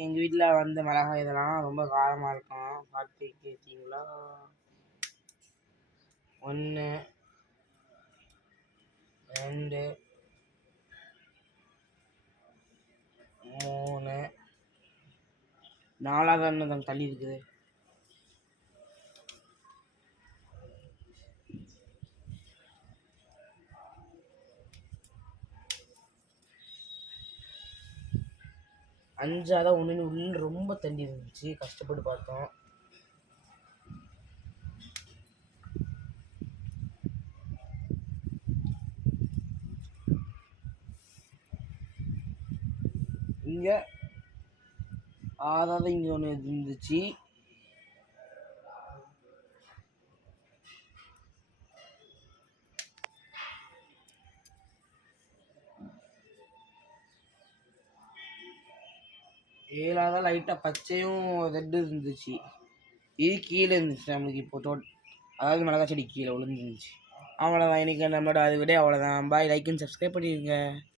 எங்கள் வீட்டில் வந்து மிளகாய் இதெல்லாம் ரொம்ப காரமாக இருக்கும். பார்த்து கேட்டீங்களா? 1 2 3 4வது அண்ணன் தள்ளி இருக்குது. 5 ஒன்று உள்ள ரொம்ப தள்ளி இருந்துச்சு. கஷ்டப்பட்டு பார்த்தோம். இங்கே 6வது இங்கே ஒன்று இருந்துச்சு. ஏழாவது லைட்டாக பச்சையும் ரெட்டு இருந்துச்சு. இது கீழே இருந்துச்சு நம்மளுக்கு இப்போ அதாவது மிளகா செடி கீழே விழுந்துருந்துச்சு. அவ்வளோதான். இன்றைக்கி நம்மளோட அது விட அவ்வளோதான். பாய். லைக் அண்ட் சப்ஸ்கிரைப் பண்ணிடுங்க.